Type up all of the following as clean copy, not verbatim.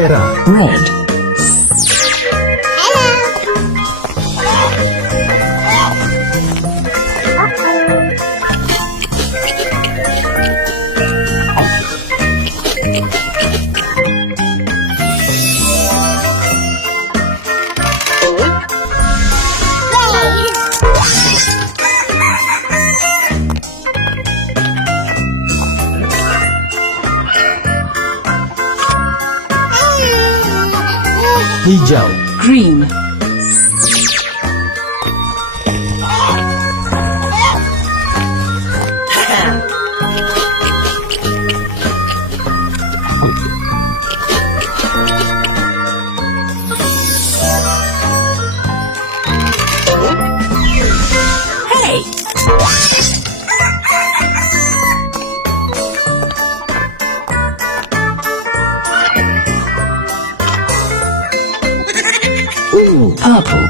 Merah. Red. Hijau. Green. Hey! Purple.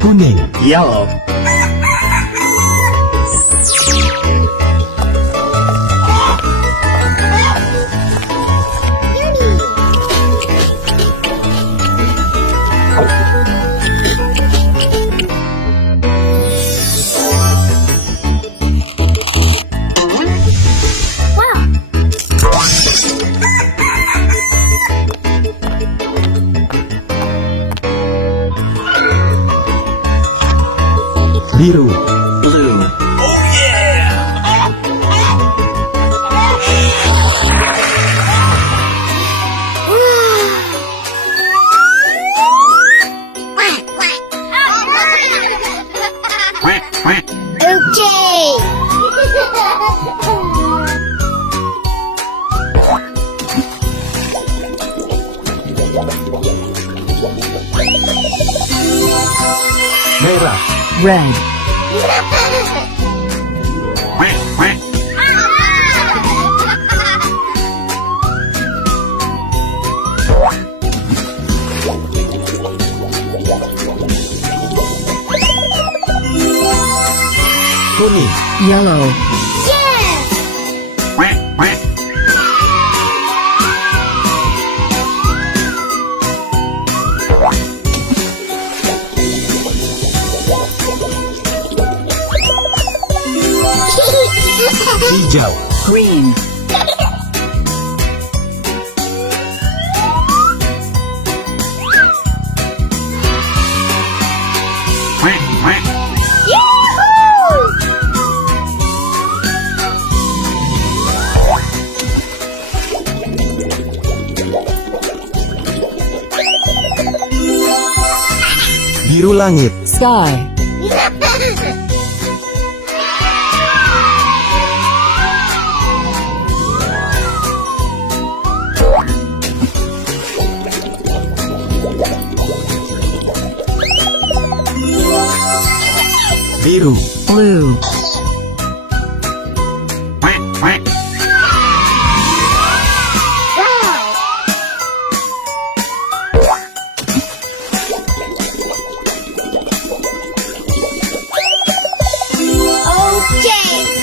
Kuning. Yellow. Biru. Blue. Oh yeah! Merah. Red. Kuning. Yellow. Hijau. Green. Biru langit. Sky. Biru. Blue.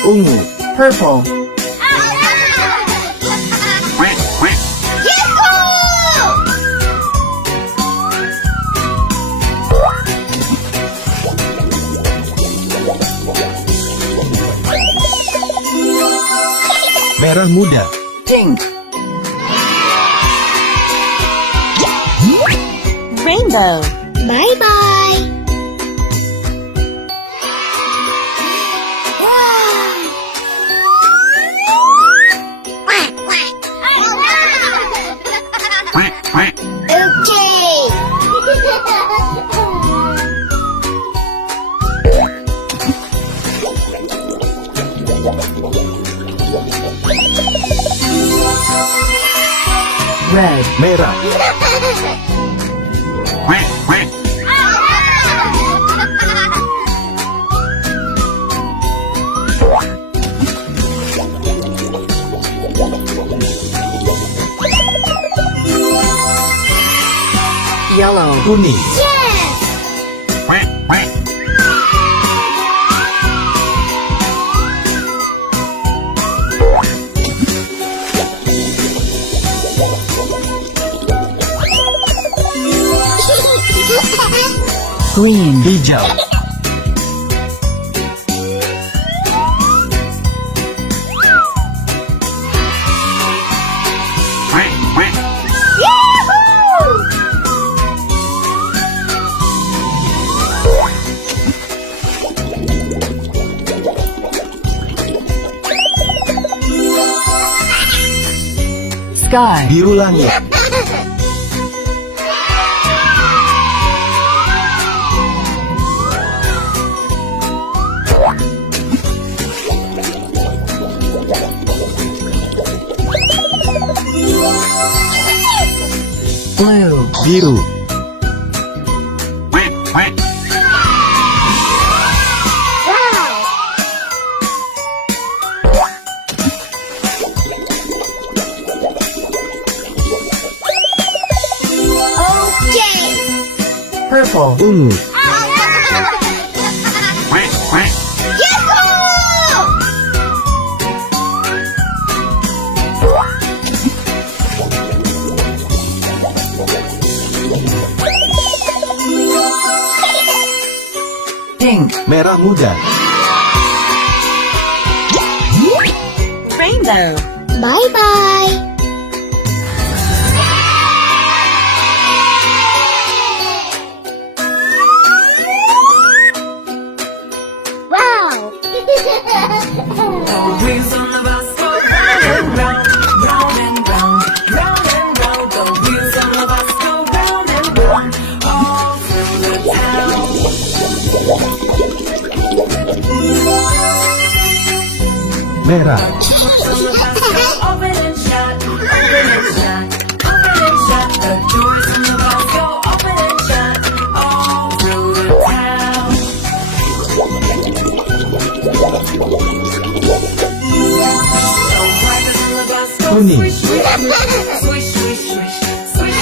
Ungu. Purple. Merah muda. Pink. Rainbow. Bye-bye. Red. merah, Yellow. kuning, Green. hijau, Sky. biru langit, Blue. biru, Purple. ungu, Pink. merah muda, Rainbow. Bye bye. Wow. Wheels on the bus go round and round, round and round, round and round. The wheels on the bus go round and round, all through the town. merah, Open and shut, open and shut, open and shut. The doors in the bus go open and shut, all through the town. The wipers in the bus go kuning, swish, swish, swish, swish, swish, swish, swish.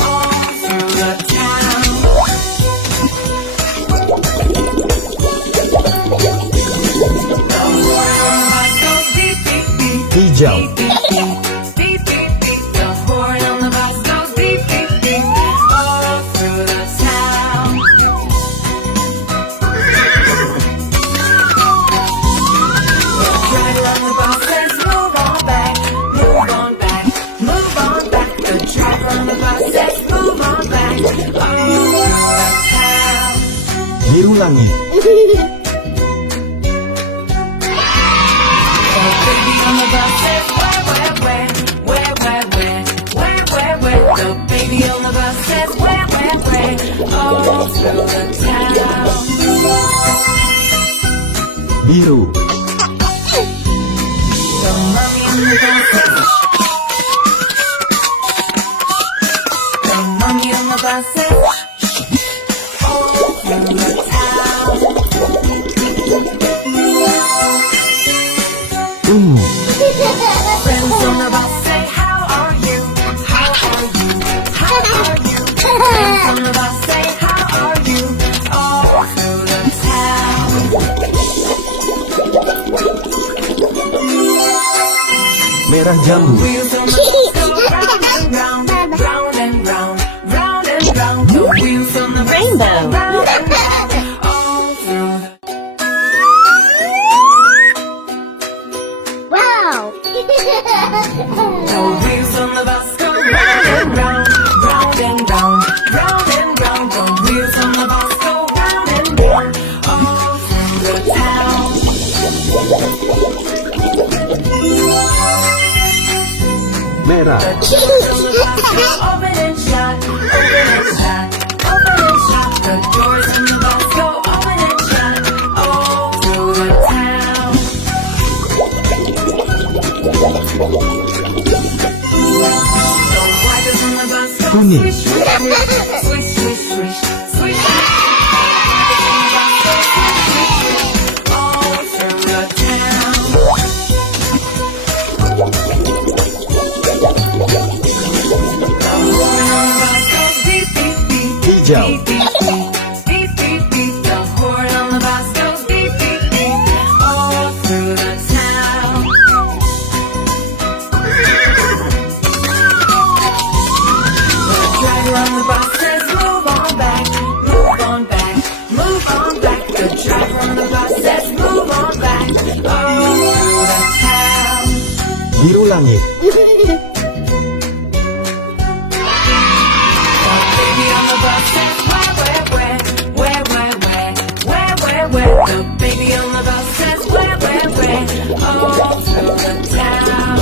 All through the town. The horn on the bus goes beep, beep, beep. hijau, Beep, beep, beep. The horn on the bus goes beep, beep, beep. All through the town. The driver on the bus says, move on back, move on back, move on back. The driver on the bus says, move on back. All through the town. biru langit, The baby on the bus says, where, where, where, where, where, where, where, where, where. The baby on the bus says, where, all through the town. biru, The mommy in the bus says, the mommy on the bus says, all through the town. ungu, Friends on the bus say, how are you? How are you? How are you? Friends on the bus say, how are you? All through the town. merah jambu, Wheels on the bus go round and round, round and round, round and round. The wheels on the bus go Rainbow. round and round, all through the Wow. The wheels on the bus go round and round, round and round, round and round. The wheels on the bus go round and round, all through the town. merah, The doors on the bus go open and shut, open and shut, open and shut. The doors in the bus go open and shut, all through the town. langit. Swish, swish, swish, swish, swish. All through the town. The horn on the bus goes beep, beep, beep. Hijau. Beep, beep, beep. Beep, beep, beep. The horn on the bus goes beep, beep, beep. All through the town. The driver on the bus says, move on back, move on back, move on back. The driver on the bus says, move on back, all through the town. Biru langit. The baby on the bus says, where? The baby on the bus says, where? All through the town.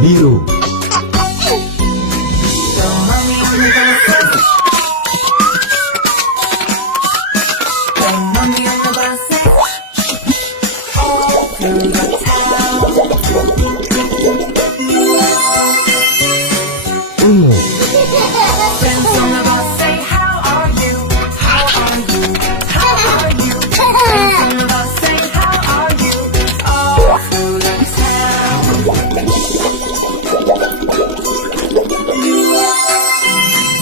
Biru. The mommy on the bus says, the mommy on the bus says, all through the town. Ungu. Friends on the bus say, how are you? How are you? How are you? Friends on the bus say, how are you? All through the town.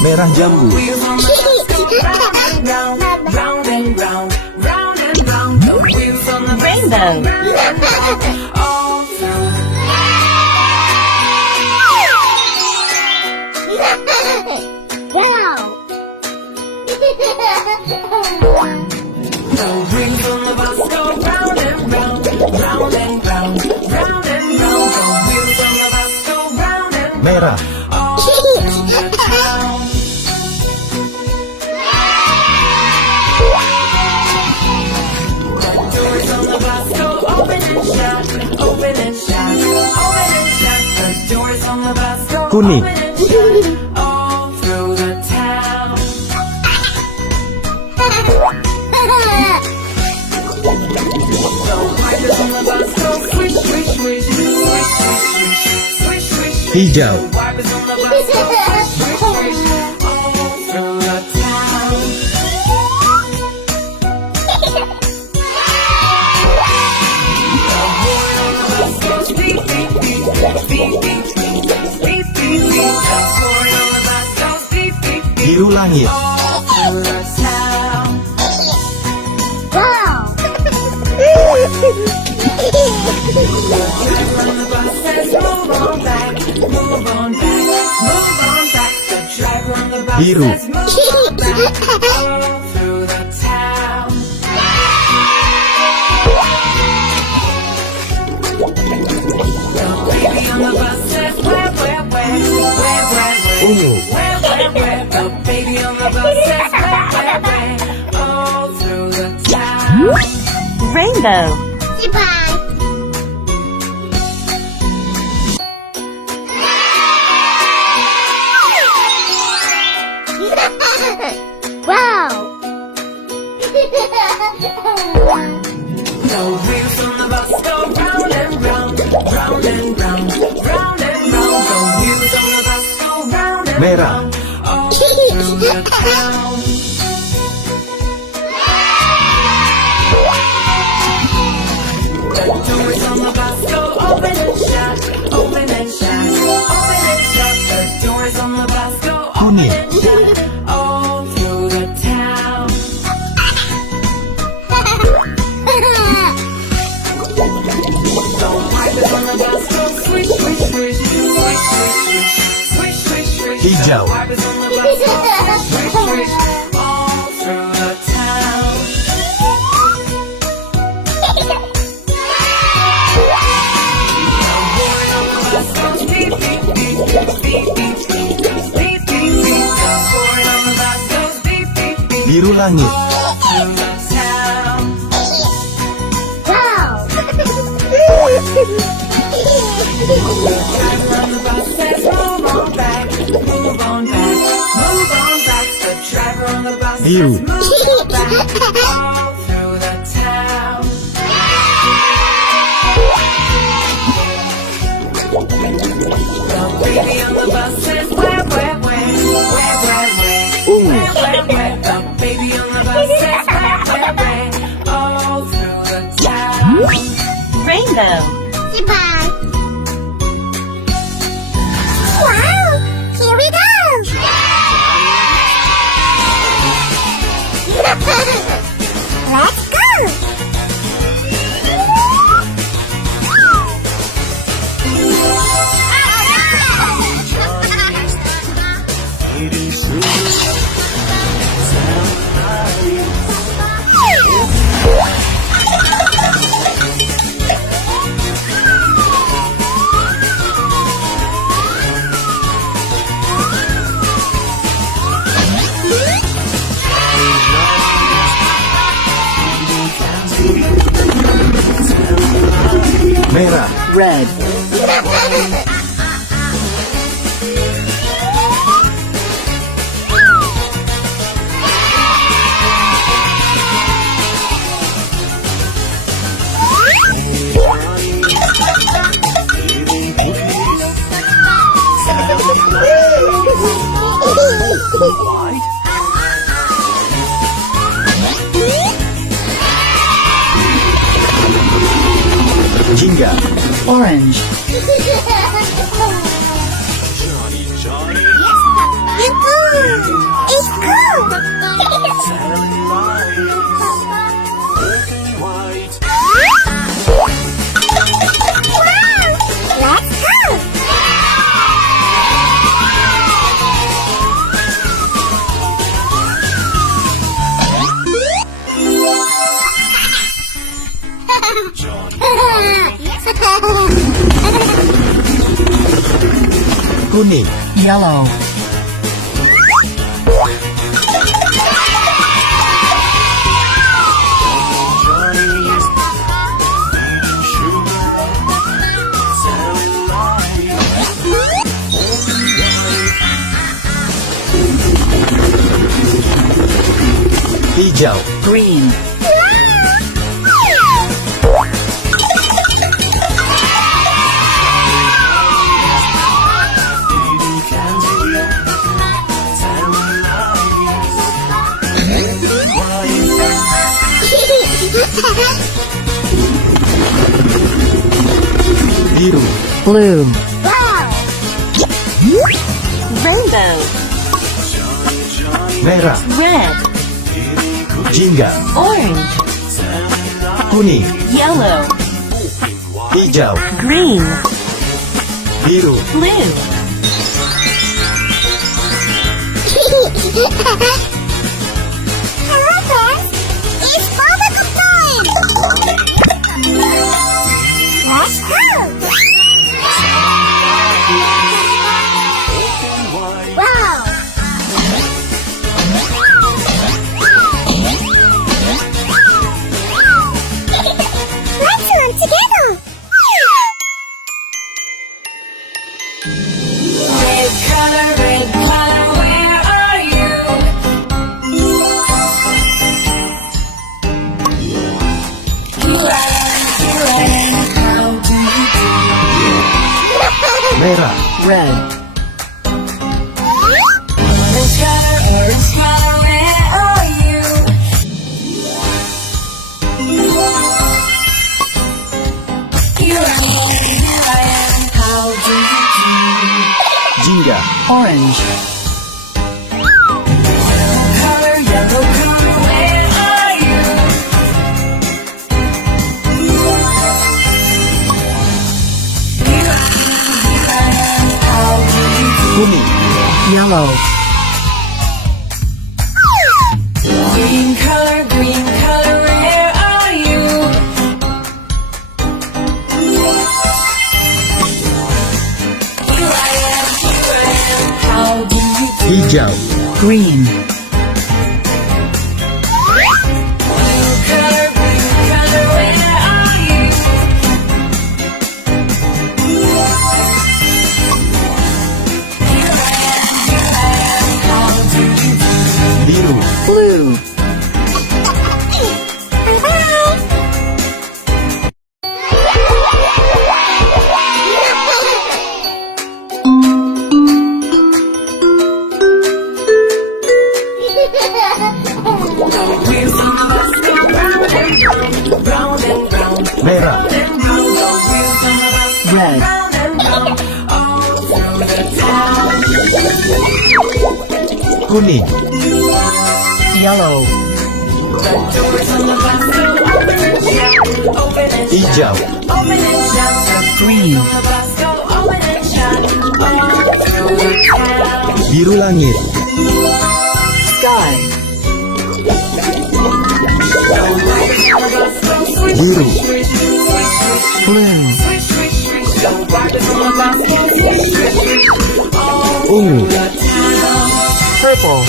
Merah jambu. Wheels on the bus go round and round, round and round, round and round. The wheels on the bus go round and round, all through. Wow. The wheels on the bus go round and round, round and round, round and round. The wheels on the bus go round and round, Merah. all through the town. The doors on the bus go open and shut, open and shut, open and shut. The doors on the bus go Kuning. open and shut, all through the town. The wipers on the bus go swish, swish, swish, swish, swish, swish, swish, swish. Hijau. The wipers on the bus go swish, swish, swish, all through the town. The horn on the bus goes beep, beep, beep, beep, beep, beep, beep, beep, beep. The horn on the bus goes beep, beep, beep, Biru langit. all through the town. Wow. Driver on the bus says, move on back, move on back, move on back. The driver on the bus Biru. says, move on back, all through the town. The baby on the bus says, where? Ungu. Where? The baby on the bus says, where? All through the town. Rainbow. Goodbye. Wow. The wheels on the bus go round and round, round and round, round and round. The wheels on the bus go round and Merah. round, all through the town. The doors on the bus go open and shut, open and shut, open and shut. The doors on the bus go open Kuning. and shut, all through the town. The wipers on the bus go swish, swish, swish, swish, swish, swish, swish, swish. Hijau. The wipers on the bus go swish, swish, swish, all through the town. The horn on the bus goes beep, beep, beep, beep, beep, beep, beep, beep, beep. The horn on the bus goes beep, beep, beep, Biru langit. all through the town. Wow. Driver on the bus says, move on back, move on back, move on back. The driver on the bus Biru. says, move on back, all through the town. The Baby on the bus says where, where, where, where, where, where, Ungu. where, where. The baby on the bus says where, where, where, all through the town. Rainbow. Japan. Wow! Here we go! Let's go! Merah. Red. Jingga. Orange. It's cool! Wow! Let's go! Kuning. Yellow. Hijau. Green. Biru. Blue. Wow! Rainbow. Merah. Red. Jingga. Orange. Kuning. Yellow. Hijau. Green. Biru. Blue. Hello, friends! It's barbecue time! Let's go! Wow! Let's run together! Red color, where are you? Here I am, how do you do? Merah. Red. Orange color, where are you? Here I am, how do you Jingga. Orange. do? Color, yellow color, where are you? Here I am, how do you do? Kuning. Yellow. Green color, where are you? Here I am, how do you do? Hijau. Green. Color, where are you? Here I am, how do you do? Biru. Blue. Bye! kuning, yellow, The doors on the bus go open and shut, open and shut, hijau, open and shut. The green, doors on the bus go open and shut, all through the town. biru langit, sky, The wires on the bus go swish, biru, swish, swish, swish, swish. blue, Swish, swish, swish, the wires on the bus go swish, swish, swish, all ungu, through the town. purple,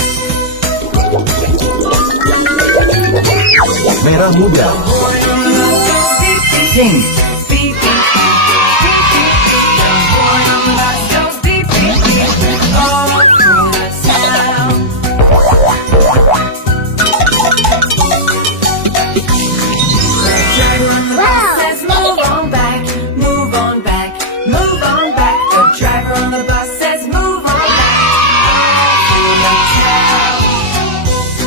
merah muda, Horn on the bus goes beep, beep, pink, beep, beep, beep, beep, beep, beep. The horn on the bus goes beep, beep, beep, all through the town. The driver on the bus says, move on back, move on back, move on back. The driver on the bus says, move on back, all through the town.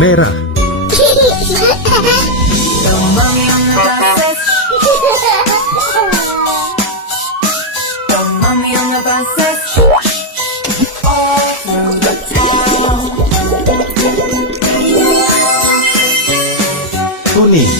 merah, kuning,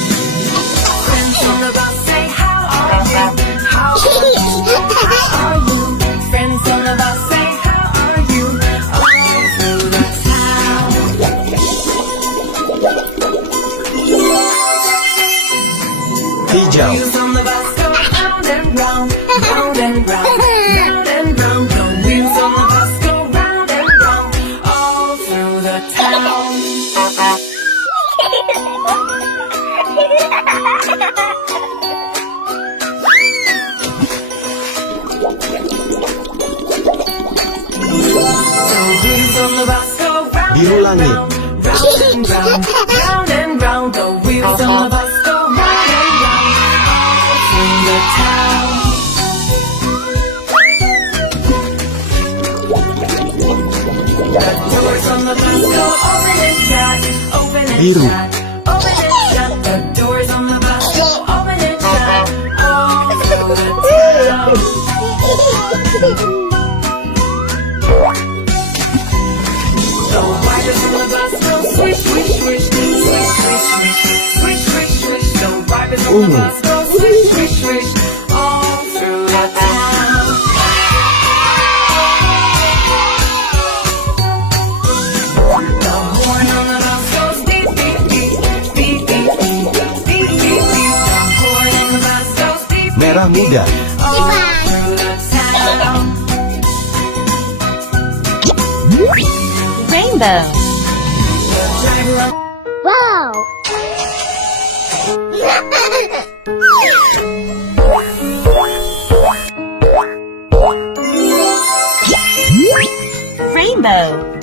hijau, Wheels on the bus go round and round, round and round, round and round. The wheels on the bus go round and round, all through the town. The wheels on the bus go round biru and langit, round, round and round, round and round. The wheels on the bus go round and round, all through the town. The doors on the bus go open and shut, open and Biru. shut, open and shut. The doors on the bus go open and shut, all through the town. The wires on the bus go swish, swish, swish, swish, swish, swish, swish, swish, swish. The wires on the Ungu. bus go swish, swish, swish, all through the town. The horn on the bus goes beep, beep, beep, beep, beep, beep, beep, beep, beep. The horn on the bus goes beep, beep, merah muda, all through the town. rainbow, The driver on Wow. rainbow,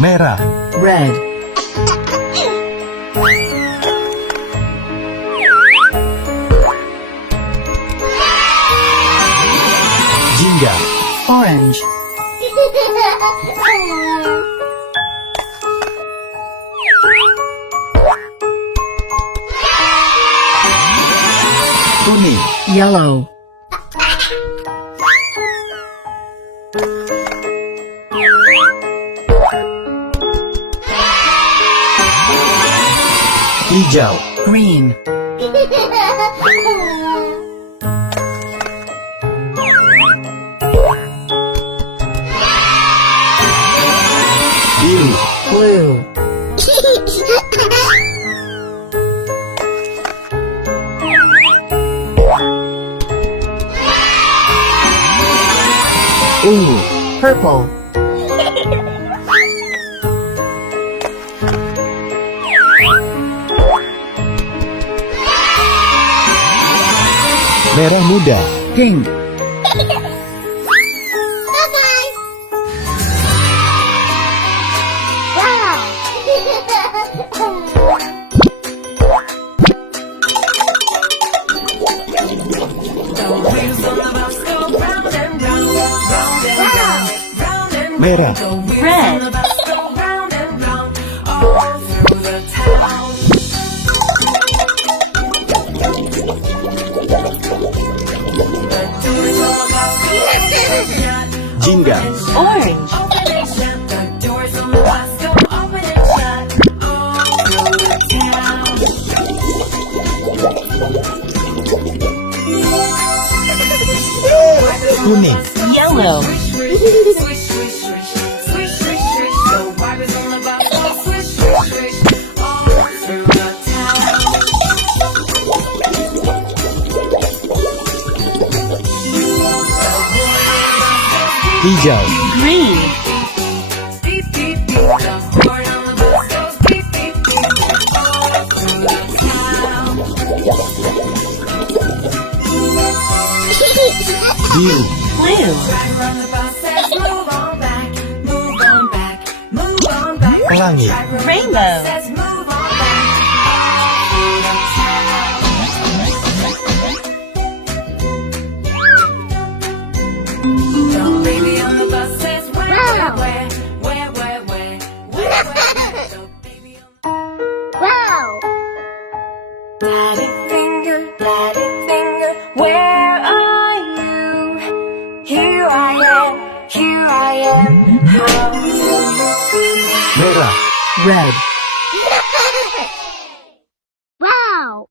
merah, red, jingga, orange, kuning, yellow, hijau, green, biru, blue, ungu, purple, Merah muda. Pink. Bye-bye. Wow. The wheels on the bus go round and round, round and round, round and round. Merah. The wheels on the bus go round and round, all through the town. The doors on the bus go open and shut, Jingga. Orange. open and shut. The doors on the bus go open and shut, all through the town. Kuning. Yellow. Swish, swish, swish, swish, swish, swish, swish, swish. The wipers on the bus go swish, swish, swish, all through the town. Hijau. Green. Beep, beep, beep. The horn on the bus goes beep, beep, beep, all through the town. Biru. Blue. Driver on the bus says move on back, move on back, move on back. Pelangi. Driver on the Rainbow. bus says move on back, all through the town. The baby on the bus says where, Wow. where, where, where, where, where, where. The baby on Wow. Daddy finger, where are you? Here I am, here I am. How do you feel? Merah. Red. Wow.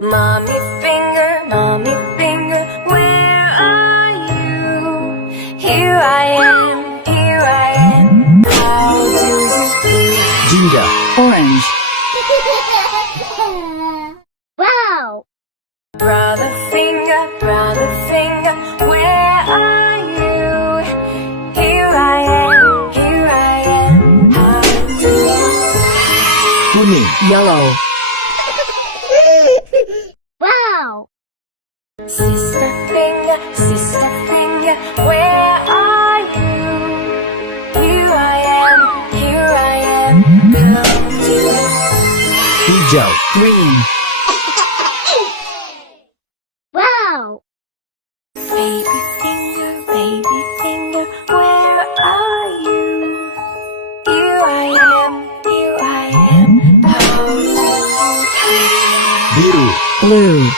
Mommy finger, where are you? Here I am, here I am. How do you feel? Jingga. Orange. Wow. Brother finger, where are you? Here I am, how do you feel? Kuning. Yellow. Wow. Sister finger, where are you? Here I am, how do you feel? Hijau. Green. Wow. Baby finger, where are you? Here I am, how do you feel? Biru. Blue.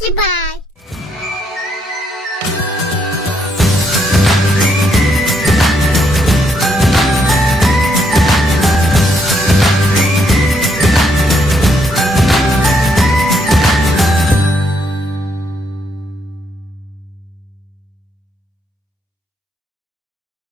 Goodbye.